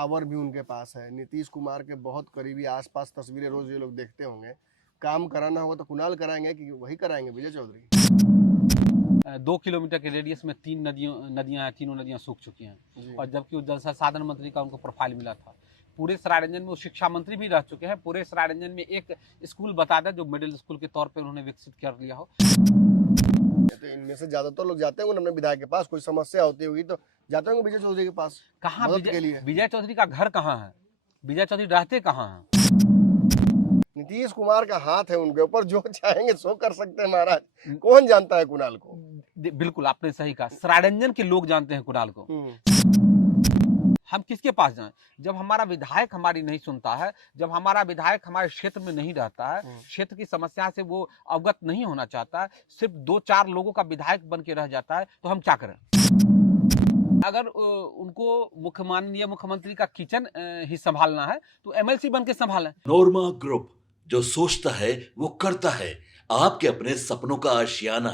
Power भी उनके पास है। नीतीश कुमार के बहुत करीबी, आसपास तस्वीरें रोज ये लोग देखते होंगे। काम कराना होगा तो कुणाल कराएंगे कि वही कराएंगे विजय चौधरी? 2 किलोमीटर के रेडियस में 3 नदियां हैं, तीनों नदियां सूख चुकी हैं। और जबकि वो जल संसाधन मंत्री का उनको प्रोफाइल मिला था। पूरे सरायरंजन में वो शिक्षा मंत्री भी रह चुके हैं। पूरे सरायरंजन में एक स्कूल बता दें जो मिडिल स्कूल के तौर पर उन्होंने विकसित कर लिया हो। तो इनमें से ज्यादातर लोग जाते होंगे अपने विधायक के पास, कोई समस्या होती होगी तो जाते होंगे विजय चौधरी के पास कहाँ मदद के लिए। विजय चौधरी का घर कहाँ है? विजय चौधरी रहते कहाँ हैं? नीतीश कुमार का हाथ है उनके ऊपर, जो चाहेंगे सो कर सकते हैं महाराज। कौन जानता है कुणाल को? बिल्कुल आपने सही कहा, सरायरंजन के लोग जानते हैं कुणाल को। हम किसके पास जाएं? जब हमारा विधायक हमारी नहीं सुनता है, जब हमारा विधायक हमारे क्षेत्र में नहीं रहता है, क्षेत्र की समस्या से वो अवगत नहीं होना चाहता है, सिर्फ 2-4 लोगों का विधायक बन के रह जाता है, तो हम क्या करें? अगर उनको माननीय मुख्यमंत्री का किचन ही संभालना है तो एमएलसी बन के संभालें। नोरमा ग्रुप, जो सोचता है वो करता है, आपके अपने सपनों का आशियाना।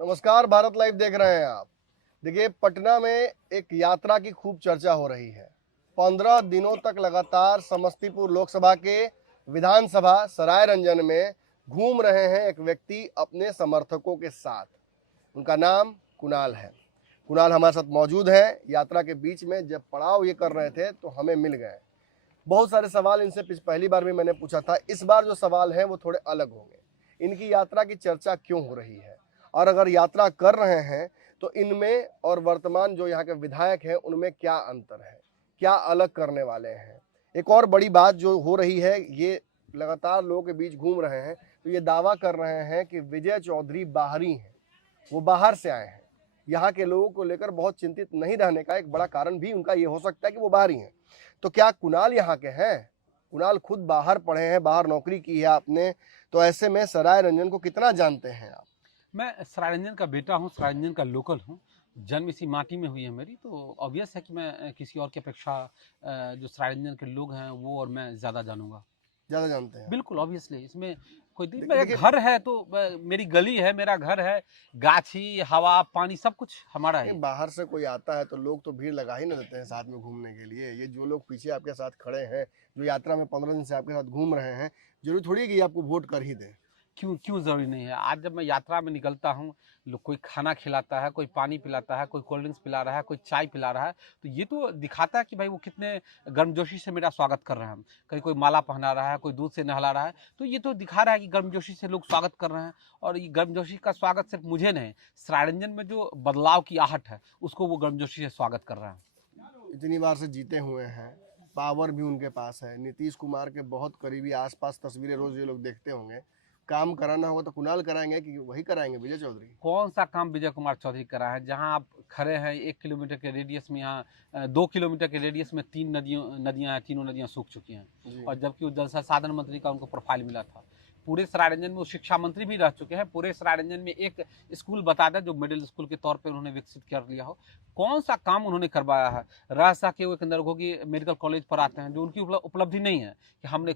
नमस्कार, भारत लाइव देख रहे हैं आप। देखिए, पटना में एक यात्रा की खूब चर्चा हो रही है। 15 दिनों तक लगातार समस्तीपुर लोकसभा के विधानसभा सरायरंजन में घूम रहे हैं एक व्यक्ति अपने समर्थकों के साथ। उनका नाम कुणाल है। कुणाल हमारे साथ मौजूद है। यात्रा के बीच में जब पड़ाव ये कर रहे थे तो हमें मिल गए। बहुत सारे सवाल इनसे पहली बार भी मैंने पूछा था। इस बार जो सवाल हैं वो थोड़े अलग होंगे। इनकी यात्रा की चर्चा क्यों हो रही है, और अगर यात्रा कर रहे हैं तो इनमें और वर्तमान जो यहाँ के विधायक हैं उनमें क्या अंतर है, क्या अलग करने वाले हैं। एक और बड़ी बात जो हो रही है, ये लगातार लोगों के बीच घूम रहे हैं तो ये दावा कर रहे हैं कि विजय चौधरी बाहरी हैं, वो बाहर से आए हैं। यहाँ के लोगों को लेकर बहुत चिंतित नहीं रहने का एक बड़ा कारण भी उनका ये हो सकता है कि वो बाहरी हैं। तो क्या कुणाल यहाँ के हैं? कुणाल खुद बाहर पढ़े हैं, बाहर नौकरी की है आपने, तो ऐसे में सरायरंजन को कितना जानते हैं आप? मैं सरायरंजन का बेटा हूँ, सरायरंजन का लोकल हूँ। जन्म इसी माटी में हुई है मेरी, तो ऑब्वियस है कि मैं किसी और की अपेक्षा जो सरायरंजन के लोग हैं वो और मैं ज़्यादा जानूंगा, ज़्यादा जानते हैं। बिल्कुल ऑब्वियसली, इसमें कोई मेरा घर है तो मेरी गली है, मेरा घर है, गाछी, हवा, पानी सब कुछ हमारा है। बाहर से कोई आता है तो लोग तो भीड़ लगा ही ना देते हैं साथ में घूमने के लिए। ये जो लोग पीछे आपके साथ खड़े हैं, जो यात्रा में 15 दिन से आपके साथ घूम रहे हैं, जरूरी थोड़ी है कि आपको वोट कर ही दें। क्यों ज़रूरी नहीं है? आज जब मैं यात्रा में निकलता हूँ, लोग कोई खाना खिलाता है, कोई पानी पिलाता है, कोई कोल्ड ड्रिंक्स पिला रहा है, कोई चाय पिला रहा है, तो ये तो दिखाता है कि भाई वो कितने गर्मजोशी से मेरा स्वागत कर रहे हैं। कहीं कोई माला पहना रहा है, कोई दूध से नहला रहा है, तो ये तो दिखा रहा है कि गर्मजोशी से लोग स्वागत कर रहे हैं। और ये गर्मजोशी का स्वागत सिर्फ मुझे नहीं, सरायरंजन में जो बदलाव की आहट है उसको वो गर्मजोशी से स्वागत कर रहे हैं। इतनी बार से जीते हुए हैं, पावर भी उनके पास है। नीतीश कुमार के बहुत करीबी, आसपास तस्वीरें रोज ये लोग देखते होंगे। काम कराना होगा तो कुणाल कराएंगे कि वही कराएंगे विजय चौधरी? कौन सा काम विजय कुमार चौधरी करा है? जहां आप खड़े हैं 1 किलोमीटर के रेडियस में, यहाँ 2 किलोमीटर के रेडियस में 3 नदियां हैं, तीनों नदियां सूख चुकी हैं। और जबकि वो जल संसाधन मंत्री का उनको प्रोफाइल मिला था। पूरे सरायरंजन में वो शिक्षा मंत्री भी रह चुके हैं। पूरे सरायरंजन में एक स्कूल बता दें जो मिडिल स्कूल के तौर पर उन्होंने विकसित कर लिया हो। कौन सा काम उन्होंने करवाया है? रहसा के वो एक नरघोगी मेडिकल कॉलेज पर आते हैं, जो उनकी उपलब्धि नहीं है कि हमने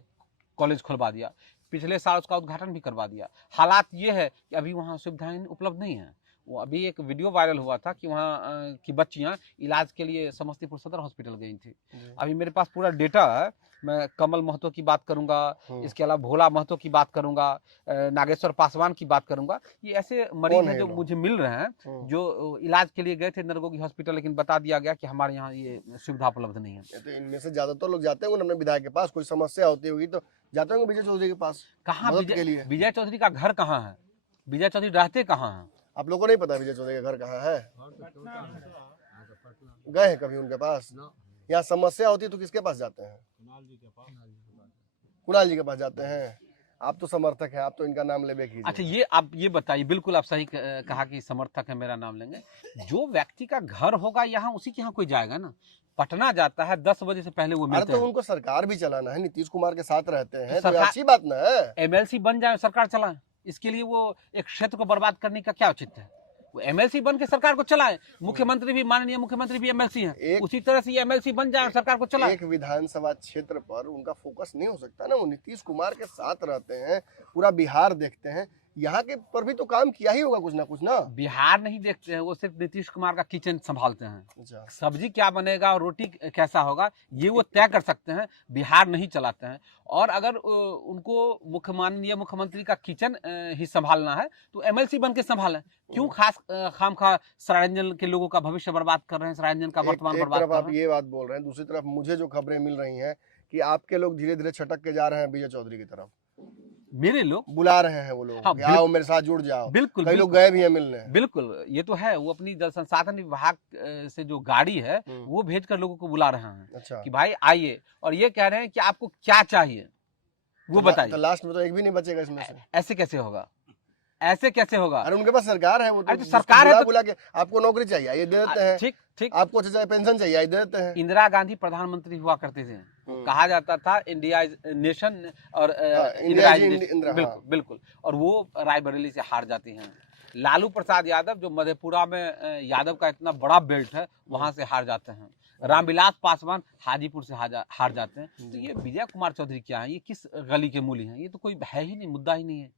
कॉलेज खुलवा दिया। पिछले साल उसका उद्घाटन भी करवा दिया। हालात ये है कि अभी वहाँ सुविधाएं उपलब्ध नहीं है। वो अभी एक वीडियो वायरल हुआ था कि वहाँ की बच्चियाँ इलाज के लिए समस्तीपुर सदर हॉस्पिटल गई थी। अभी मेरे पास पूरा डेटा है। मैं कमल महतो की बात करूंगा, इसके अलावा भोला महतो की बात करूंगा, नागेश्वर पासवान की बात करूंगा। ये ऐसे मरीज हैं जो मुझे मिल रहे हैं, जो इलाज के लिए गए थे नरगोगी हॉस्पिटल, लेकिन बता दिया गया कि हमारे यहाँ ये सुविधा उपलब्ध नहीं है। तो इनमें से ज्यादातर लोग जाते होंगे अपने विधायक के पास, कोई समस्या होती होगी तो जाते होंगे विजय चौधरी के पास कहाँ मदद के लिए। विजय चौधरी का घर कहाँ है? विजय चौधरी रहते कहाँ हैं? आप लोगों को नहीं पता विजय चौधरी का घर कहाँ है? गए हैं कभी उनके पास? यहाँ समस्या होती है तो किसके पास जाते हैं? कुणाल जी के पास जाते हैं। आप तो समर्थक है, आप तो इनका नाम लेबे कीजिए। अच्छा, ये आप ये बताइए, बिल्कुल आप सही कहा कि समर्थक है, मेरा नाम लेंगे। जो व्यक्ति का घर होगा यहाँ, उसी के यहाँ कोई जाएगा ना। पटना जाता है 10 बजे से पहले वो मिलते तो हैं। उनको सरकार भी चलाना है, नीतीश कुमार के साथ रहते हैं तो अच्छी बात ना है। एमएलसी बन जाए, सरकार चलाए, इसके लिए वो एक क्षेत्र को बर्बाद करने का क्या औचित्य है? वो एमएलसी बन के सरकार को चलाए। मुख्यमंत्री भी, माननीय मुख्यमंत्री भी एमएलसी हैं, उसी तरह से ये एमएलसी बन जाए, सरकार को चलाए। एक विधानसभा क्षेत्र पर उनका फोकस नहीं हो सकता ना। वो नीतीश कुमार के साथ रहते हैं, पूरा बिहार देखते हैं। यहाँ के पर भी तो काम किया ही होगा कुछ ना। बिहार नहीं देखते हैं, वो सिर्फ नीतीश कुमार का किचन संभालते हैं। अच्छा। सब्जी क्या बनेगा और रोटी कैसा होगा ये वो तय कर सकते हैं, बिहार नहीं चलाते हैं। और अगर उनको माननीय मुख्यमंत्री का किचन ही संभालना है तो एमएलसी बन के संभालें। क्यों खामखा सरायरंजन के लोगों का भविष्य बर्बाद कर रहे हैं, सरायरंजन का वर्तमान बर्बाद कर रहे हैं। आप ये बात बोल रहे हैं, दूसरी तरफ मुझे जो खबरें मिल रही हैं कि आपके लोग धीरे धीरे छटक के जा रहे हैं विजय चौधरी की तरफ। मेरे लोग बुला रहे हैं वो लोग, हाँ, आओ मेरे साथ जुड़ जाओ। बिल्कुल, कई लोग गए भी हैं मिलने। बिल्कुल, ये तो है। वो अपनी जल संसाधन विभाग से जो गाड़ी है वो भेजकर लोगों को बुला रहे हैं। अच्छा। कि भाई आइए, और ये कह रहे हैं कि आपको क्या चाहिए वो बताइए। तो लास्ट में तो एक भी नहीं बचेगा इसमें से। ऐसे कैसे होगा, ऐसे कैसे होगा? अरे उनके पास सरकार है, वो तो सरकार है, बुला के आपको नौकरी चाहिए ये दे देते हैं। ठीक। आपको चाहिए पेंशन चाहिए ये दे देते हैं। इंदिरा गांधी प्रधानमंत्री हुआ करते थे, कहा जाता था इंडिया इज नेशन और इंदिरा बिल्कुल बिल्कुल। और वो रायबरेली से हार जाती हैं। लालू प्रसाद यादव जो मधेपुरा में यादव का इतना बड़ा बेल्ट है वहां से हार जाते हैं। रामविलास पासवान हाजीपुर से हार जाते हैं। तो ये विजय कुमार चौधरी क्या है, ये किस गली के मूली हैं? ये तो कोई है ही नहीं, मुद्दा ही नहीं है।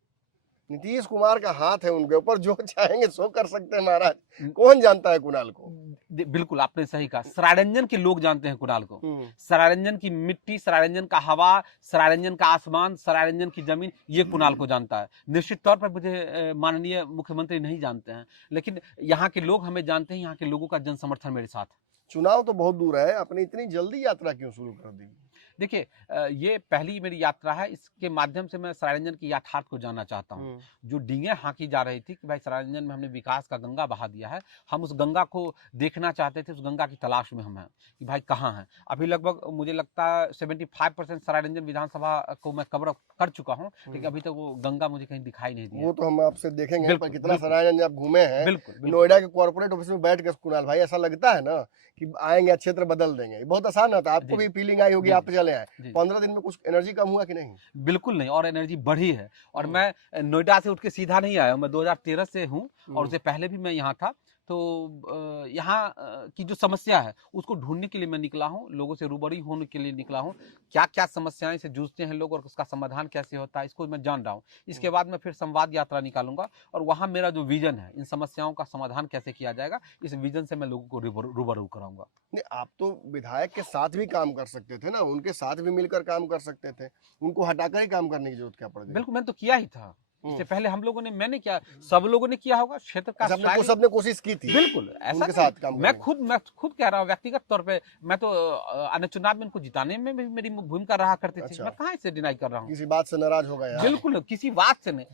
नीतीश कुमार का हाथ है उनके ऊपर, जो चाहेंगे सो कर सकते हैं महाराज। कौन जानता है कुणाल को? बिल्कुल आपने सही कहा, सरायरंजन के लोग जानते हैं कुणाल को। सरायरंजन की मिट्टी, सरायरंजन का हवा, सरायरंजन का आसमान, सरायरंजन की जमीन, ये कुणाल को जानता है। निश्चित तौर पर मुझे माननीय मुख्यमंत्री नहीं जानते हैं, लेकिन यहाँ के लोग हमें जानते हैं। यहाँ के लोगों का जन समर्थन मेरे साथ है। चुनाव तो बहुत दूर है, अपनी इतनी जल्दी यात्रा क्यों शुरू कर दी? देखिए, ये पहली मेरी यात्रा है। इसके माध्यम से मैं सरायरंजन की यथार्थ को जानना चाहता हूँ। जो डींगे हाँकी जा रही थी कि भाई सरायरंजन में हमने विकास का गंगा बहा दिया है, हम उस गंगा को देखना चाहते थे। उस गंगा की तलाश में हम हैं कि भाई कहाँ हैं। अभी लगभग मुझे लगता है 75% सरायरंजन विधानसभा को मैं कवर कर चुका हूँ, लेकिन अभी तक वो गंगा मुझे कहीं दिखाई नहीं दी। वो तो हम आपसे देखेंगे, पर कितना सरायरंजन आप घूमे हैं। बिल्कुल। नोएडा के कॉर्पोरेट ऑफिस में बैठ कर कुणाल भाई, ऐसा लगता है ना कि आएंगे क्षेत्र बदल देंगे। बहुत आसान होता है, आपको भी फीलिंग आई होगी, आप चले आए। 15 दिन में कुछ एनर्जी कम हुआ कि नहीं? बिल्कुल नहीं, और एनर्जी बढ़ी है। और मैं नोएडा से उठ के सीधा नहीं आया हूँ, मैं 2013 से हूँ और उससे पहले भी मैं यहाँ था। तो यहाँ की जो समस्या है उसको ढूंढने के लिए मैं निकला हूँ, लोगों से रूबरू होने के लिए निकला हूँ। क्या क्या समस्याएं से जूझते हैं लोग और उसका समाधान कैसे होता है, इसको मैं जान रहा हूँ। इसके बाद मैं फिर संवाद यात्रा निकालूंगा और वहाँ मेरा जो विजन है, इन समस्याओं का समाधान कैसे किया जाएगा, इस विजन से मैं लोगों को रूबरू कराऊंगा। नहीं, आप तो विधायक के साथ भी काम कर सकते थे ना, उनके साथ भी मिलकर काम कर सकते थे। उनको हटाकर ही काम करने की जरूरत क्या पड़ गई? बिल्कुल, मैंने तो किया ही था। इससे पहले हम लोगों ने, मैंने क्या, सब लोगों ने किया होगा। क्षेत्र का सबने कोशिश की थी। बिल्कुल, ऐसा उनके साथ काम मैं खुद कह रहा हूँ व्यक्तिगत तौर पे। मैं तो अन्य चुनाव में उनको जिताने में भी मेरी भूमिका रहा करती थी। मैं कहाँ इसे डिनाई कर रहा हूँ? किसी बात से नाराज हो गया? बिल्कुल, किसी बात से नहीं।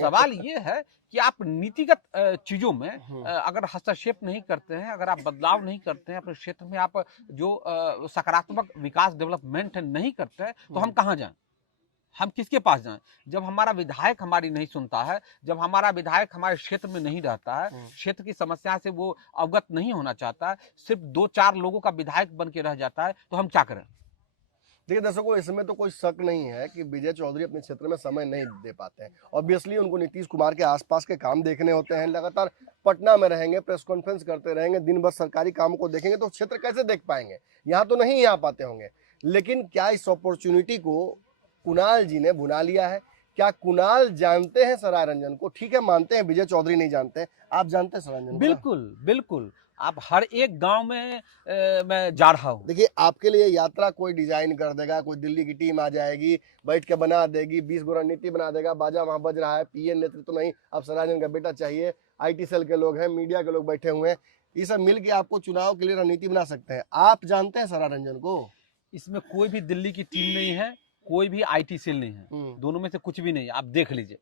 सवाल ये है कि आप नीतिगत चीजों में अगर हस्तक्षेप नहीं करते हैं, अगर आप बदलाव नहीं करते हैं, अपने क्षेत्र में आप जो सकारात्मक विकास डेवलपमेंट नहीं करते हैं, तो हम कहाँ जाएं? हम किसके पास जाएं? जब हमारा विधायक हमारी नहीं सुनता है, जब हमारा विधायक हमारे क्षेत्र में नहीं रहता है, क्षेत्र की समस्या से वो अवगत नहीं होना चाहता है, सिर्फ 2-4 लोगों का विधायक बन के रह जाता है, तो हम क्या करें? देखिए दर्शकों, इसमें तो कोई शक नहीं है कि विजय चौधरी अपने क्षेत्र में समय नहीं दे पाते हैं। ऑब्वियसली उनको नीतीश कुमार के आसपास के काम देखने होते हैं। लगातार पटना में रहेंगे, प्रेस कॉन्फ्रेंस करते रहेंगे, दिन भर सरकारी कामों को देखेंगे, तो क्षेत्र कैसे देख पाएंगे? यहाँ तो नहीं आ पाते होंगे। लेकिन क्या इस अपॉर्चुनिटी को कुणाल जी ने भुना लिया है? क्या कुणाल जानते हैं सरायरंजन को? ठीक है, मानते हैं विजय चौधरी नहीं जानते हैं, आप जानते हैं सरायरंजन? बिल्कुल। आप हर एक गांव में मैं जा रहा हूँ। देखिए, आपके लिए यात्रा कोई डिजाइन कर देगा, कोई दिल्ली की टीम आ जाएगी, बैठ के बना देगी, 20 गो रणनीति बना देगा, बाजा वहां बज रहा है, पीएन नेतृत्व नहीं, अब सरायरंजन का बेटा चाहिए, IT सेल के लोग हैं, मीडिया के लोग बैठे हुए हैं, ये सब मिल के आपको चुनाव के लिए रणनीति बना सकते हैं। आप जानते हैं सरायरंजन को? इसमें कोई भी दिल्ली की टीम नहीं है, कोई भी IT सेल नहीं है, दोनों में से कुछ भी नहीं। आप देख लीजिए,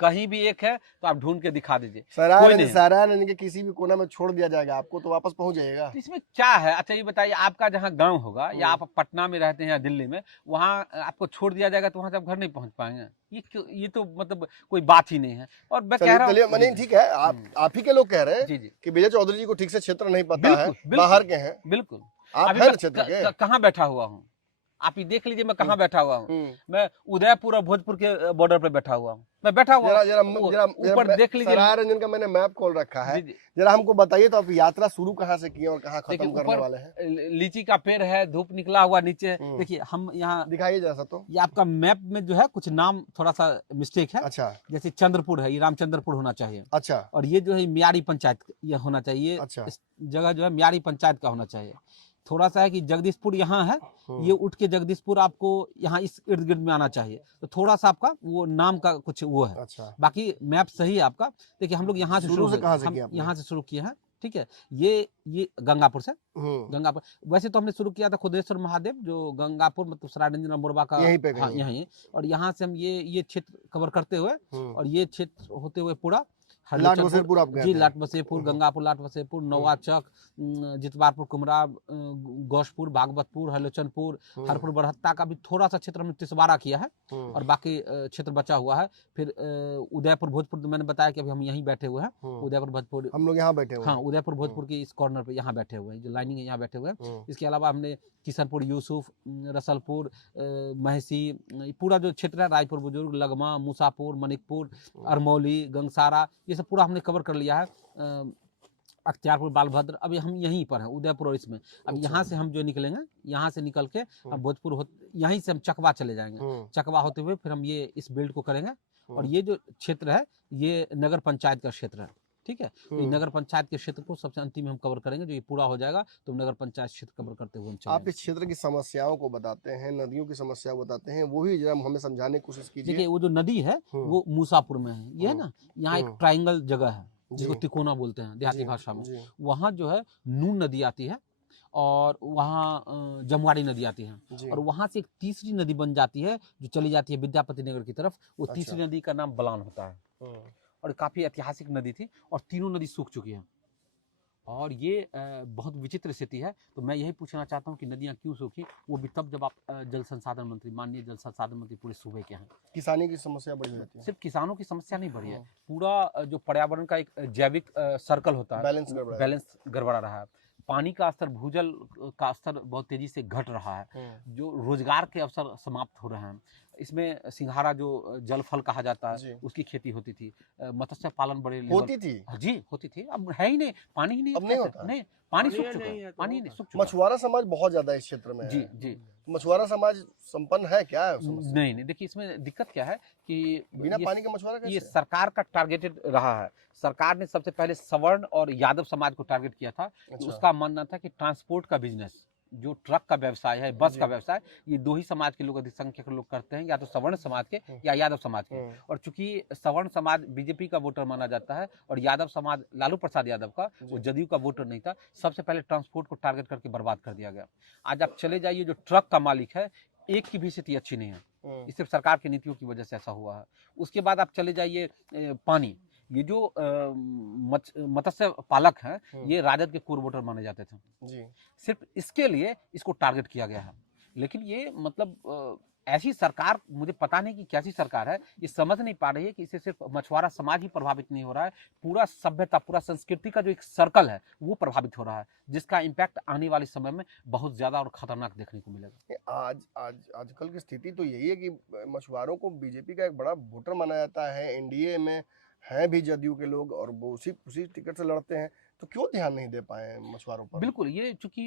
कहीं भी एक है तो आप ढूंढ के दिखा दीजिए। सरायरंजन के किसी भी कोना में छोड़ दिया जाएगा आपको, तो वापस पहुंच जाएगा। तो इसमें क्या है? अच्छा ये बताइए, आपका जहाँ गांव होगा या आप पटना में रहते हैं या दिल्ली में, वहाँ आपको छोड़ दिया जाएगा तो वहाँ से आप घर नहीं पहुंच पाएंगे। ये तो मतलब कोई बात ही नहीं है। और मैं कह रहा हूँ, ठीक है, आप ही के लोग कह रहे हैं कि विजय चौधरी जी को ठीक से क्षेत्र नहीं पता है, बाहर के हैं। बिल्कुल, आप क्षेत्र के कहाँ बैठा हुआ हूँ, आप ये देख लीजिए मैं कहाँ बैठा हुआ हूँ। हम्म। मैं उदयपुर और भोजपुर के बॉर्डर पे बैठा हुआ हूँ, मैं बैठा हुआ जरा हूँ। जरा वो जरा ऊपर जरा देख लीजिए। सराय रंजन का मैंने मैप खोल रखा है, जी, जी। जरा हमको बताइए तो आप यात्रा शुरू कहाँ से किए और कहाँ देखिए खत्म करने ऊपर वाले हैं? लीची का पेड़ है, धूप निकला हुआ नीचे है। देखिए हम यहाँ, दिखाइए जैसा तो। ये आपका मैप में जो है कुछ नाम थोड़ा सा मिस्टेक है। अच्छा जैसे चंद्रपुर है, ये रामचंद्रपुर होना चाहिए। अच्छा और ये जो है मियारी पंचायत ये होना चाहिए। अच्छा। इस जगह जो है मियारी पंचायत का होना चाहिए। थोड़ा सा है कि जगदीशपुर यहाँ है, ये उठ के जगदीशपुर आपको यहाँ इस इर्द गिर्द में आना चाहिए। तो थोड़ा सा आपका वो नाम का कुछ वो है। अच्छा। बाकी मैप सही है आपका। देखिए हम लोग यहाँ से शुरू से कहाँ से हम किया आपने? यहाँ से शुरू किए हैं, ठीक है। ये गंगापुर से, गंगापुर। वैसे तो हमने शुरू किया था खुदेश्वर महादेव, जो गंगापुर मतलब सरायरंजन मोरबा का यहीं पे हाँ कहीं। यहीं। और यहाँ से हम ये क्षेत्र कवर करते हुए और ये क्षेत्र होते हुए पूरा लाट वसेरपुर आप गए जी, थे? लाट वसेरपुर, गंगापुर, लाट वसेरपुर, नवाचक, जितवारपुर, कुमरा, गौशपुर, भागवतपुर, हलोचनपुर, हरपुर बरहत्ता का भी थोड़ा सा क्षेत्र हमने तिसवारा किया है और बाकी क्षेत्र बचा हुआ है। फिर उदयपुर भोजपुर तो मैंने बताया कि अभी हम यहीं बैठे हुए हैं। उदयपुर भोजपुर हम लोग यहाँ बैठे हुए हाँ, उदयपुर भोजपुर की इस कॉर्नर पे यहाँ बैठे हुए हैं, जो लाइनिंग है यहाँ बैठे हुए हैं। इसके अलावा हमने किशनपुर, यूसुफ, रसलपुर, महसी, पूरा जो क्षेत्र है, रायपुर बुजुर्ग, लगमा, मूसापुर, मनिकपुर, अरमौली, गंगसारा, ये सब पूरा हमने कवर कर लिया है। अख्तियारपुर, बालभद्र, अभी हम यहीं पर हैं उदयपुर और इसमें। अब यहाँ से हम जो निकलेंगे, यहाँ से निकल के अब भोजपुर यहीं से हम चकवा चले जाएंगे। चकवा होते हुए फिर हम ये इस बिल्ड को करेंगे। और ये जो क्षेत्र है ये नगर पंचायत का क्षेत्र है, ठीक है। तो ये नगर पंचायत के क्षेत्र को सबसे अंतिम में हम कवर करेंगे। जो ये पूरा हो जाएगा तो नगर पंचायत क्षेत्र कवर करते हुए हम आप चलेंगे। इस क्षेत्र की समस्याओं को बताते हैं, नदियों की समस्या बताते हैं, वो भी जरा हमें समझाने की कोशिश कीजिए। देखिए वो जो नदी है वो मूसापुर में है, ये है ना, यहाँ एक ट्रायंगल जगह है जिसको तिकोना बोलते हैं देहाती भाषा में। वहाँ जो है नून नदी आती है और वहाँ जमुआरी नदी आती है और वहाँ से एक तीसरी नदी बन जाती है जो चली जाती है विद्यापति नगर की तरफ। वो तीसरी नदी का नाम बलान होता है और काफी ऐतिहासिक नदी थी और तीनों नदी सूख चुकी हैं। और ये बहुत विचित्र स्थिति है। तो मैं यही पूछना चाहता हूँ कि नदियाँ क्यों सूखी, वो भी तब जब आप जल संसाधन मंत्री, माननीय जल संसाधन मंत्री पूरे सूबे के हैं। किसानी की समस्या बढ़ी रहती है। सिर्फ किसानों की समस्या नहीं बढ़ी है, पूरा जो पर्यावरण का एक जैविक सर्कल होता है बैलेंस गड़बड़ा रहा है। पानी का स्तर, भूजल का स्तर बहुत तेजी से घट रहा है। जो रोजगार के अवसर समाप्त हो रहे हैं। इसमें सिंघाड़ा जो जल फल कहा जाता है उसकी खेती होती थी, मत्स्य पालन बड़े होती थी जी होती थी। अब है ही नहीं, पानी ही नहीं, अब नहीं होता, नहीं पानी सूख चुका है, पानी नहीं सूख चुका। मछुआरा समाज बहुत ज्यादा इस क्षेत्र में है। जी जी। मछुआरा समाज संपन्न है क्या है? नहीं नहीं, देखिए इसमें दिक्कत क्या है कि बिना पानी के मछुआरा कैसे? ये सरकार का टारगेटेड रहा है। सरकार ने सबसे पहले सवर्ण और यादव समाज को टारगेट किया था। अच्छा। उसका मानना था कि ट्रांसपोर्ट का बिजनेस, जो ट्रक का व्यवसाय है, बस का व्यवसाय, ये दो ही समाज के लोग, अधिक संख्यक लोग करते हैं, या तो सवर्ण समाज के या यादव समाज के। और चूंकि सवर्ण समाज बीजेपी का वोटर माना जाता है और यादव समाज लालू प्रसाद यादव का, वो जदयू का वोटर नहीं था, सबसे पहले ट्रांसपोर्ट को टारगेट करके बर्बाद कर दिया गया। आज आप चले जाइए, जो ट्रक का मालिक है, एक की भी स्थिति अच्छी नहीं है। ये सिर्फ सरकार की नीतियों की वजह से ऐसा हुआ है। उसके बाद आप चले जाइए पानी, ये जो मत्स्य पालक हैं, ये राजद के कोर वोटर माने जाते थे जी। सिर्फ इसके लिए इसको टारगेट किया गया है। लेकिन ये मतलब ऐसी सरकार, मुझे पता नहीं कि कैसी सरकार है, ये समझ नहीं पा रही है कि इससे सिर्फ मछुआरा समाज ही प्रभावित नहीं हो रहा है, पूरा सभ्यता, पूरा संस्कृति का जो एक सर्कल है वो प्रभावित हो रहा है, जिसका इम्पैक्ट आने वाले समय में बहुत ज्यादा और खतरनाक देखने को मिलेगा। आजकल की स्थिति तो यही है कि मछुआरों को बीजेपी का एक बड़ा वोटर माना जाता है, एनडीए में हैं भी जदयू के लोग और वो उसी टिकट से लड़ते हैं, तो क्यों ध्यान नहीं दे पाए मछुआरों पर? बिल्कुल, ये चूंकि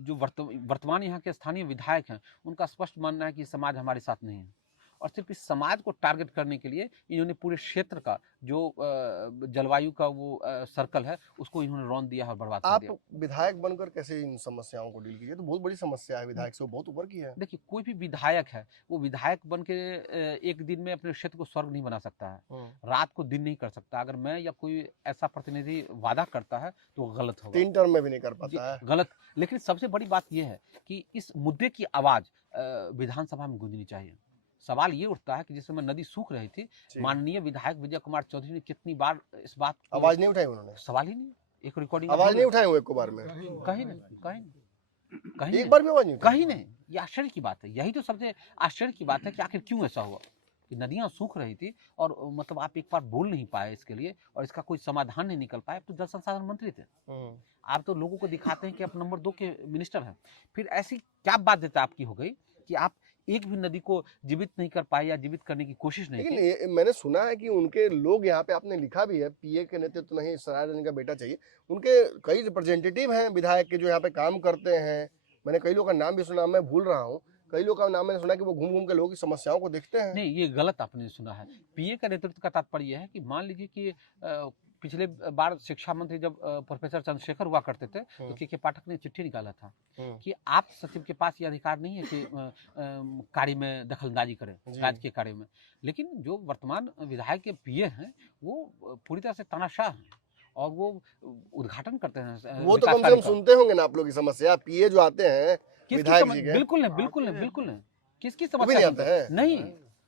जो वर्तमान यहाँ के स्थानीय विधायक हैं, उनका स्पष्ट मानना है कि समाज हमारे साथ नहीं है और सिर्फ इस समाज को टारगेट करने के लिए इन्होंने पूरे क्षेत्र का जो जलवायु का वो सर्कल है उसको इन्होंने रौंद दिया और बर्बाद कर दिया। आप विधायक बनकर कैसे इन समस्याओं को डील कीजिए? तो बहुत बड़ी समस्या है, विधायक से बहुत ऊपर की है। देखिए, कोई भी विधायक है, वो विधायक बन के एक दिन में अपने क्षेत्र को स्वर्ग नहीं बना सकता है, रात को दिन नहीं कर सकता। अगर मैं या कोई ऐसा प्रतिनिधि वादा करता है तो वो गलत होगा, 3 टर्म में भी नहीं कर पाता है, गलत। लेकिन सबसे बड़ी बात यह है कि इस मुद्दे की आवाज विधानसभा में गूंजनी चाहिए। सवाल ये उठता है कि जिस समय नदी सूख रही थी, माननीय विधायक विजय कुमार चौधरी ने कितनी बार इस बात आवाज नहीं उठाई, उन्होंने सवाल ही नहीं, एक रिकॉर्डिंग आवाज नहीं उठाई एक बार में, कहीं नहीं, एक बार भी आवाज नहीं, कहीं नहीं। ये आश्चर्य की बात है, यही तो सबसे आश्चर्य की बात है कि आखिर क्यों ऐसा हुआ। कि नदियां सूख रही थी और मतलब आप एक बार बोल नहीं पाए इसके लिए और इसका कोई समाधान नहीं निकल पाए, तो जल संसाधन मंत्री थे। आप तो लोगों को दिखाते हैं कि आप नंबर 2 के मिनिस्टर हैं। फिर ऐसी क्या बाध्यता आपकी हो गई कि आप एक भी नदी को जीवित नहीं कर पाए या जीवित करने की कोशिश नहीं लेकिन की? मैंने सुना है कि उनके लोग यहाँ पे, आपने लिखा भी है, पीए के नेतृत्व तो नहीं, सराय रंजन का बेटा चाहिए। उनके कई रिप्रेजेंटेटिव हैं विधायक के जो यहाँ पे काम करते हैं। मैंने कई लोगों का नाम भी सुना, मैं भूल रहा हूँ। कई लोगों का नाम मैंने सुना कि वो घूम घूम के लोगों की समस्याओं को देखते हैं। नहीं, ये गलत आपने सुना है। पीए का नेतृत्व का तात्पर्य है कि मान लीजिए कि पिछले बार शिक्षा मंत्री जब प्रोफेसर चंद्रशेखर हुआ करते थे, तो के पाठक ने चिट्ठी निकाला था कि आप सचिव के पास ये अधिकार नहीं है कि कार्य में दखलंदाजी करें, राज्य के कार्य में। लेकिन जो वर्तमान विधायक के पीए हैं वो पूरी तरह से तानाशाह हैं और वो उद्घाटन करते हैं। वो तो कम से कम सुनते होंगे ना आप लोग की समस्या। पीए जो आते हैं विधायक जी के, बिल्कुल नहीं, बिल्कुल नहीं, बिल्कुल नहीं। किसकी वो भी समस्या नहीं आते हैं? नहीं,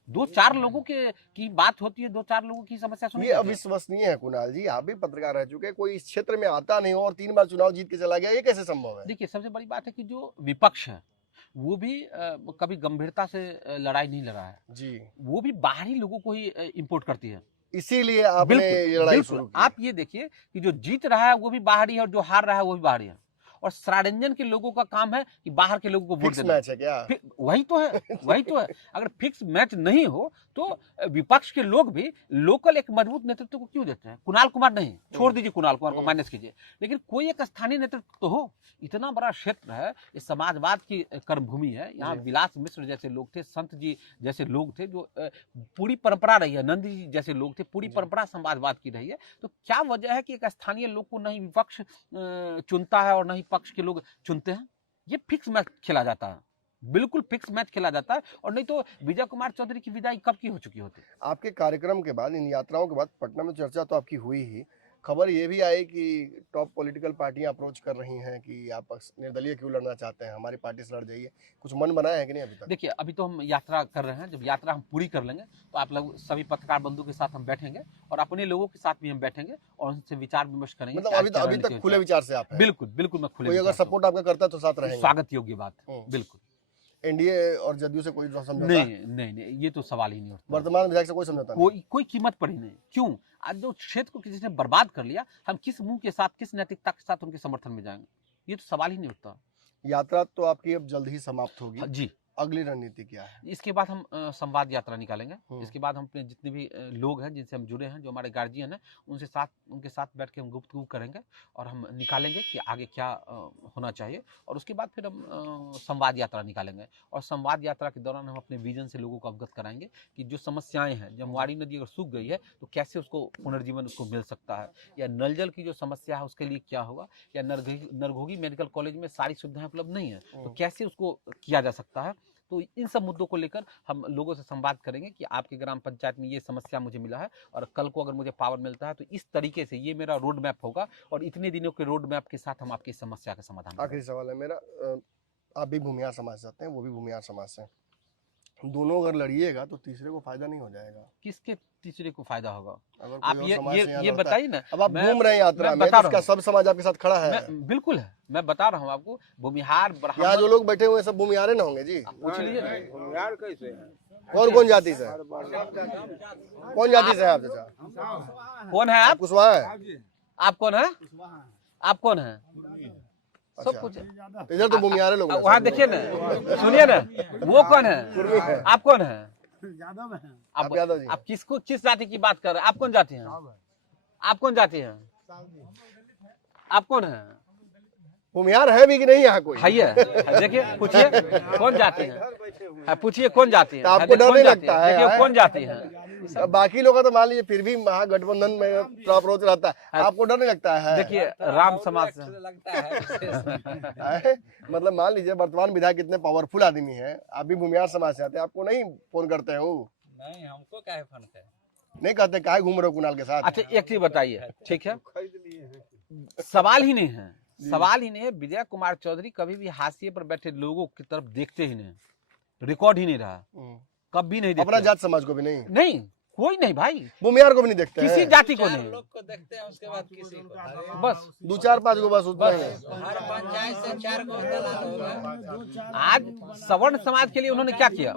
2-4 लोगों के की बात होती है, 2-4 लोगों की समस्या सुनी ये जाती है। अविश्वसनीय है कुणाल जी। आप भी पत्रकार रह चुके हैं, कोई इस क्षेत्र में आता नहीं हो और 3 बार चुनाव जीत के चला गया, ये कैसे संभव है? देखिए, सबसे बड़ी बात है कि जो विपक्ष है वो भी कभी गंभीरता से लड़ाई नहीं लड़ा है जी। वो भी बाहरी लोगों को ही इंपोर्ट करती है। इसीलिए आपने ये लड़ाई शुरू की। आप ये देखिए कि जो जीत रहा है वो भी बाहरी है और जो हार रहा है वो भी बाहरी है। और सरारंजन के लोगों का काम है कि बाहर के लोगों को वोट देना। मैच है क्या? वही तो है, वही तो है। अगर फिक्स मैच नहीं हो तो विपक्ष के लोग भी लोकल एक मजबूत नेतृत्व को क्यों देते हैं? कुणाल कुमार नहीं, छोड़ दीजिए कुणाल कुमार को, माइनस कीजिए, लेकिन कोई एक स्थानीय नेतृत्व तो हो। इतना बड़ा क्षेत्र है, ये समाजवाद की कर्मभूमि है। यहाँ विलास मिश्र जैसे लोग थे, संत जी जैसे लोग थे, जो पूरी परंपरा रही है, नंद जी जैसे लोग थे, पूरी परंपरा समाजवाद की रही है। तो क्या वजह है कि एक स्थानीय लोग को नहीं विपक्ष चुनता है और नहीं पक्ष के लोग चुनते हैं? ये फिक्स मैच खेला जाता है, बिल्कुल फिक्स मैच खेला जाता है। और नहीं तो विजय कुमार चौधरी की विदाई कब की हो चुकी होती? आपके कार्यक्रम के बाद, इन यात्राओं के बाद पटना में चर्चा तो आपकी हुई ही, खबर ये भी आई कि टॉप पॉलिटिकल पार्टियां अप्रोच कर रही हैं कि आप निर्दलीय क्यों लड़ना चाहते हैं, हमारी पार्टी से लड़ जाइए। कुछ मन बनाया है कि नहीं अभी तक? देखिए, अभी तो हम यात्रा कर रहे हैं। जब यात्रा हम पूरी कर लेंगे तो आप लोग सभी पत्रकार बंधु के साथ हम बैठेंगे और अपने लोगों के साथ भी हम बैठेंगे और उनसे विचार विमर्श करेंगे। मतलब अभी तक खुले विचार से आप हैं? बिल्कुल बिल्कुल, मैं खुले कोई अगर सपोर्ट आपका करता है तो साथ रहेंगे? स्वागत योग्य बात, बिल्कुल। एनडीए और जदयू से कोई समझौता नहीं, ये तो सवाल ही नहीं उठता। वर्तमान विधायक से कोई समझौता नहीं? कोई कीमत पर ही नहीं। क्यों? आज जो क्षेत्र को किसी ने बर्बाद कर लिया, हम किस मुंह के साथ, किस नैतिकता के साथ उनके समर्थन में जाएंगे? ये तो सवाल ही नहीं उठता। यात्रा तो आपकी अब जल्द ही समाप्त होगी जी। अगली रणनीति क्या है? इसके बाद हम संवाद यात्रा निकालेंगे। इसके बाद हम अपने जितने भी लोग हैं जिनसे हम जुड़े हैं, जो हमारे गार्जियन हैं, उनके साथ बैठ के हम गुफ्तगू करेंगे और हम निकालेंगे कि आगे क्या होना चाहिए। और उसके बाद फिर हम संवाद यात्रा निकालेंगे और संवाद यात्रा के दौरान हम अपने विजन से लोगों को अवगत कराएंगे कि जो समस्याएं हैं, जमुआड़ी नदी अगर सूख गई है तो कैसे उसको पुनर्जीवन उसको मिल सकता है, या नल जल की जो समस्या है उसके लिए क्या होगा, या नरघोगी मेडिकल कॉलेज में सारी सुविधाएं उपलब्ध नहीं है तो कैसे उसको किया जा सकता है। तो इन सब मुद्दों को लेकर हम लोगों से संवाद करेंगे कि आपके ग्राम पंचायत में ये समस्या मुझे मिला है और कल को अगर मुझे पावर मिलता है तो इस तरीके से ये मेरा रोड मैप होगा और इतने दिनों के रोड मैप के साथ हम आपकी समस्या का समाधान। आखिरी सवाल है मेरा, आप भी भूमिहार समाज से आते हैं, वो भी भूमिहार समाज से, दोनों अगर लड़िएगा तो तीसरे को फायदा नहीं हो जाएगा? किसके तीसरे को फायदा होगा? अगर आप ये बताइए ना। अब आप घूम रहे हैं यात्रा में, इसका सब समाज आपके साथ खड़ा है। बिल्कुल है, मैं बता रहा हूँ आपको। भूमिहार यहाँ जो लोग बैठे हुए सब भूमिहारे ना होंगे जी? पूछ लीजिए भूमिहार कैसे है? कौन जाति से? कौन जाति से है आप? चाचा कौन है आप? कुशवाहा है। आप कौन है? आप कौन है? सब अच्छा, कुछ इधर तो भूमिहारे लोग हैं। वहाँ देखिए ना, सुनिए ना, वो कौन है? आप कौन है? यादव है। आप यादव जी। आप किस जाति की बात कर रहे हैं? आप कौन जाति हैं? आप कौन जाति हैं? आप कौन है? भूमिहार है भी कि नहीं यहाँ कोई? है, देखिए, पूछिए कौन जाति है, पूछिए कौन जाति है। आपको डर नहीं लगता है? देखिए कौन जाति है। बाकी लोग तो मान लीजिए फिर भी महागठबंधन में अप्रोच रहता है, आपको डर नहीं लगता है? देखिए, राम समाज से लगता है मतलब मान लीजिए वर्तमान विधायक इतने पावरफुल आदमी है, आप भी भूमिहार समाज से आते हैं, आपको नहीं फोन करते हैं वो? नहीं, हमको क्या है फोन है? नहीं कहते काहे घूम रहे हो कुणाल के साथ? अच्छा, एक चीज बताइए, ठीक है, सवाल ही नहीं है, सवाल ही नहीं है। विजय कुमार चौधरी कभी भी हाशिए पर बैठे लोगों की तरफ देखते ही नहीं, रिकॉर्ड ही नहीं रहा, कभी नहीं देखते। अपना जात समाज को भी नहीं? नहीं, कोई नहीं भाई, भूमिहार को भी नहीं देखते? किसी जाति को नहीं, लोग को देखते हैं, उसके बाद किसी को, बस 2-4-5 को बस उतना ही। हर पंचायत से 4 को दलाल होगा। आज सवर्ण समाज के लिए उन्होंने क्या किया?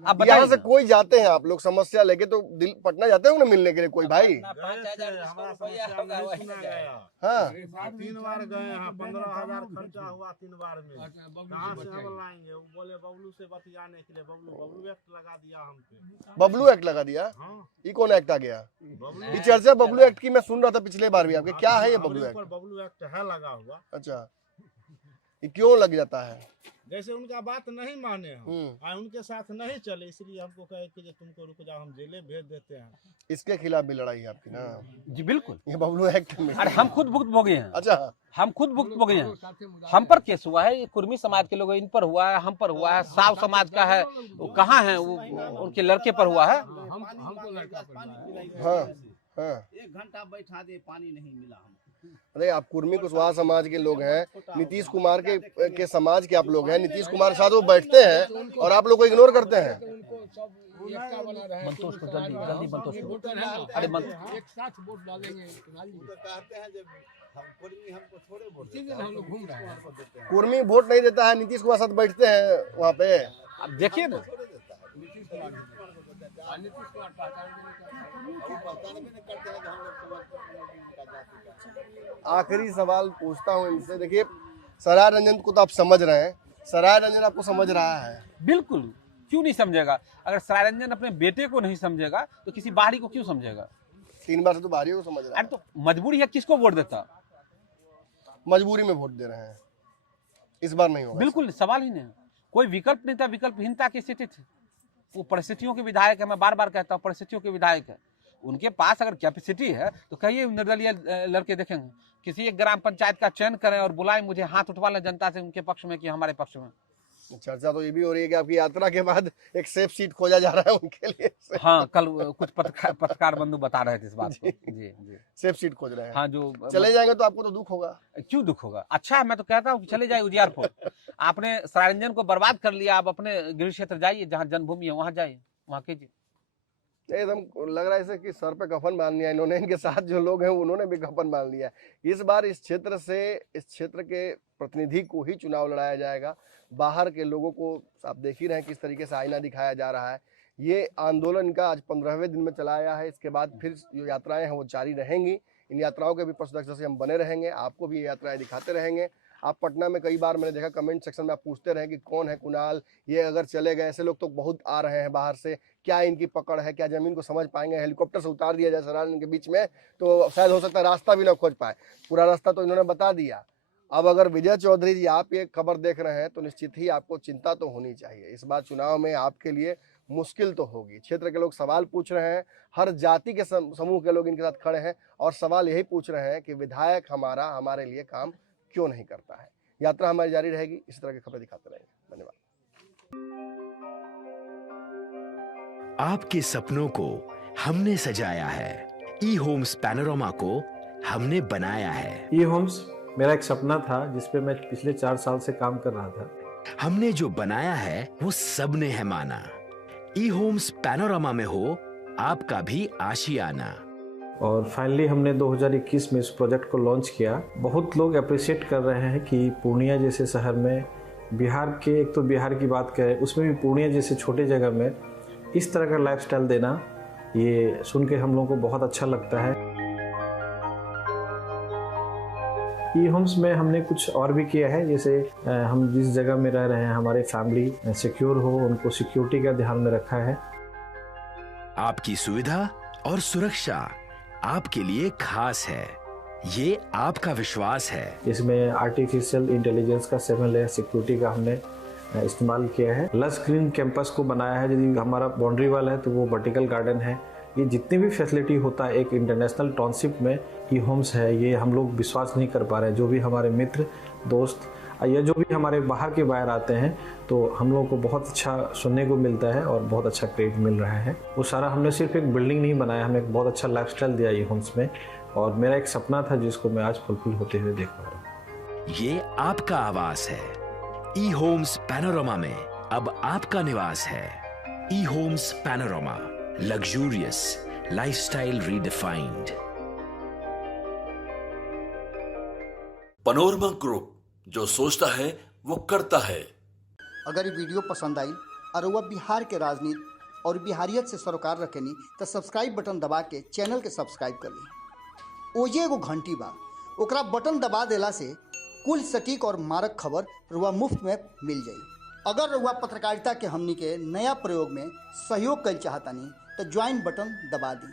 आप यहाँ से बताइए। कोई जाते हैं आप लोग समस्या लेके तो दिल पटना जाते हो ना मिलने के लिए कोई भाई? अपना 5,000 जिसको रुपया होगा वही ना जाएगा। हाँ 3 बार गए हैं, 15,000 खर्चा हुआ 3 बार में। कहाँ से हम लाएंगे? वो बोले बबलू से बतियाने के लिए, बबलू एक्ट लगा दिया हम पे। बबलू एक्ट लगा दिया। हाँ ये कौन एक्ट आ गया? बबलू ये चर्चा बबलू एक्ट की मैं सुन रहा था पिछले बार भी आपके, क्या है ये बबलू हमारे ऊपर एक्ट? बबलू एक्ट है लगा हुआ। अच्छा ये क्यों लग जाता है? जैसे उनका बात नहीं माने हम, हम्म, उनके साथ नहीं चले, इसलिए हमको कहे कि जो तुमको रुक जाओ, हम जेले भेज देते हैं। इसके खिलाफ भी लड़ाई है आपकी ना? जी बिल्कुल। ये बबलू एक्ट में। अरे हम खुद भुक्त भोगे हैं। अच्छा हम खुद भुक्त भोगे हैं। हम पर केस हुआ है, ये कुर्मी समाज के लोग हैं, इन पर हुआ है, हम पर हुआ है, साव समाज का है, वो कहाँ है, वो उनके लड़के पर हुआ है। हाँ हाँ 1 घंटा बैठा दे, पानी नहीं मिला हमको। अरे आप कुर्मी कुशवाहा समाज के लोग हैं, नीतीश कुमार के समाज के आप लोग हैं, नीतीश कुमार साथ वो बैठते हैं और आप लोग को इग्नोर करते हैं। संतोष को जल्दी जल्दी संतोष को। अरे एक साथ वोट डालेंगे कुणाल जी। कहते हैं जब हम कुर्मी हमको थोड़े वोट देते हैं, हम लोग घूम रहे हैं। कुर्मी वोट नहीं देता है, नीतीश कुमार साथ बैठते हैं वहाँ पे। अब देखिए ना, आखिरी सवाल पूछता हूँ इनसे, देखिए सराय रंजन को तो आप समझ रहे हैं, सराय रंजन आपको समझ रहा है? बिल्कुल क्यों नहीं समझेगा? अगर सरायरंजन अपने बेटे को नहीं समझेगा तो किसी बाहरी को क्यों समझेगा? 3 बार से तो बाहरी को समझ रहा अरे है। तो मजबूरी है, किसको वोट देता? मजबूरी में वोट दे रहे हैं, इस बार नहीं होगा। बिल्कुल सवाल ही नहीं। कोई विकल्प नहीं था, विकल्पहीनता की स्थिति थी। वो परिस्थितियों के विधायक है, मैं बार बार कहता हूँ परिस्थितियों के विधायक है। उनके पास अगर कैपेसिटी है तो कहिए निर्दलीय लड़के देखेंगे, किसी एक ग्राम पंचायत का चयन करें और बुलाएं, मुझे हाथ उठवा लें जनता से उनके पक्ष में कि हमारे पक्ष में। चर्चा तो ये भी हो रही है कि आपकी यात्रा के बाद एक सेफ सीट खोजा जा रहा है उनके लिए। हाँ कल कुछ पत्रकार बंधु बता रहे थे इस बात को। जी जी सेफ सीट खोज रहे हैं। हाँ जो चले जाएंगे तो आपको तो दुख होगा। क्यों दुख होगा? अच्छा है, मैं तो कहता हूँ कि चले जाइए उजियारपुर। आपने सरायरंजन को बर्बाद कर लिया, आप अपने गृह क्षेत्र जाइए जहाँ जन्मभूमि है, वहाँ जाइए, वहाँ कीजिए। एकदम लग रहा है ऐसे कि सर पे कफन बांध लिया इन्होंने, इनके साथ जो लोग हैं उन्होंने भी कफन बांध लिया। इस बार इस क्षेत्र के प्रतिनिधि को ही चुनाव लड़ाया जाएगा। बाहर के लोगों को आप देख ही रहे हैं किस तरीके से आईना दिखाया जा रहा है। ये आंदोलन इनका आज 15वें दिन में चलाया है। इसके बाद फिर जो यात्राएं हैं वो जारी रहेंगी। इन यात्राओं के भी प्रत्यक्ष से हम बने रहेंगे, आपको भी ये यात्राएं दिखाते रहेंगे। आप पटना में कई बार मैंने देखा कमेंट सेक्शन में आप पूछते रहे कि कौन है कुणाल, ये अगर चले गए, ऐसे लोग तो बहुत आ रहे हैं बाहर से, क्या इनकी पकड़ है, क्या जमीन को समझ पाएंगे? हेलीकॉप्टर से उतार दिया जाए सराय के बीच में तो शायद हो सकता है रास्ता भी ना खोज पाए। पूरा रास्ता तो इन्होंने बता दिया। अब अगर विजय चौधरी जी आप ये खबर देख रहे हैं तो निश्चित ही आपको चिंता तो होनी चाहिए। इस बार चुनाव में आपके लिए मुश्किल तो होगी। क्षेत्र के लोग सवाल पूछ रहे हैं, हर जाति के समूह के लोग इनके साथ खड़े हैं और सवाल यही पूछ रहे हैं कि विधायक हमारे लिए काम क्यों नहीं करता है। यात्रा हमारी जारी रहेगी, इस तरह की खबरें दिखाते रहेंगे। धन्यवाद। आपके सपनों को हमने सजाया है, ई होम्स पैनोरामा को हमने बनाया है। ई होम्स मेरा एक सपना था जिस पे मैं पिछले 4 साल से काम कर रहा था। हमने जो बनाया है वो सबने है माना। ई होम्स पैनोरामा में हो आपका भी आशियाना। और फाइनली हमने 2021 में इस प्रोजेक्ट को लॉन्च किया। बहुत लोग अप्रिशिएट कर रहे हैं कि पूर्णिया जैसे शहर में, बिहार के, एक तो बिहार की बात करें उसमें भी पूर्णिया जैसे छोटे जगह में इस तरह का लाइफस्टाइल देना, ये सुन के हम लोगों को बहुत अच्छा लगता है। ई होम्स में हमने कुछ और भी किया है, जैसे हम जिस जगह में रह रहे हैं हमारे फैमिली सिक्योर हो, उनको सिक्योरिटी का ध्यान में रखा है। आपकी सुविधा और सुरक्षा आपके लिए खास है, ये आपका विश्वास है। इसमें आर्टिफिशियल इंटेलिजेंस का 7 लेयर सिक्योरिटी का हमने इस्तेमाल किया है। लस ग्रीन कैंपस को बनाया है। यदि हमारा बाउंड्री वाल है तो वो वर्टिकल गार्डन है। ये जितनी भी फैसिलिटी होता है एक इंटरनेशनल टाउनशिप में ई होम्स है, ये हम लोग विश्वास नहीं कर पा रहे हैं। जो भी हमारे मित्र दोस्त या जो भी हमारे बाहर के बाहर आते हैं तो हम लोगों को बहुत अच्छा सुनने को मिलता है और बहुत अच्छा क्रेडिट मिल रहा है। वो सारा हमने सिर्फ एक बिल्डिंग नहीं बनाया, हमें एक बहुत अच्छा लाइफस्टाइल दिया ई होम्स में, और मेरा एक सपना था जिसको मैं आज फुलफिल होते हुए देख पा रहा हूँ। ये आपका आवास है। ई होम्स पैनोरामा में अब आपका निवास है। E Homes Panorama, luxurious lifestyle redefined. Panorama group, जो सोचता है वो करता है। अगर ये वीडियो पसंद आई और वह बिहार के राजनीति और बिहारियत से सरोकार रखेनी तो सब्सक्राइब बटन दबा के चैनल के सब्सक्राइब कर ली। ओजे एगो घंटी बा, ओकरा बटन दबा देला से कुल सटीक और मारक खबर रुआ मुफ्त में मिल जाई। अगर रुआ पत्रकारिता के हमनी के नया प्रयोग में सहयोग कर चाहतानी तो ज्वाइन बटन दबा दी।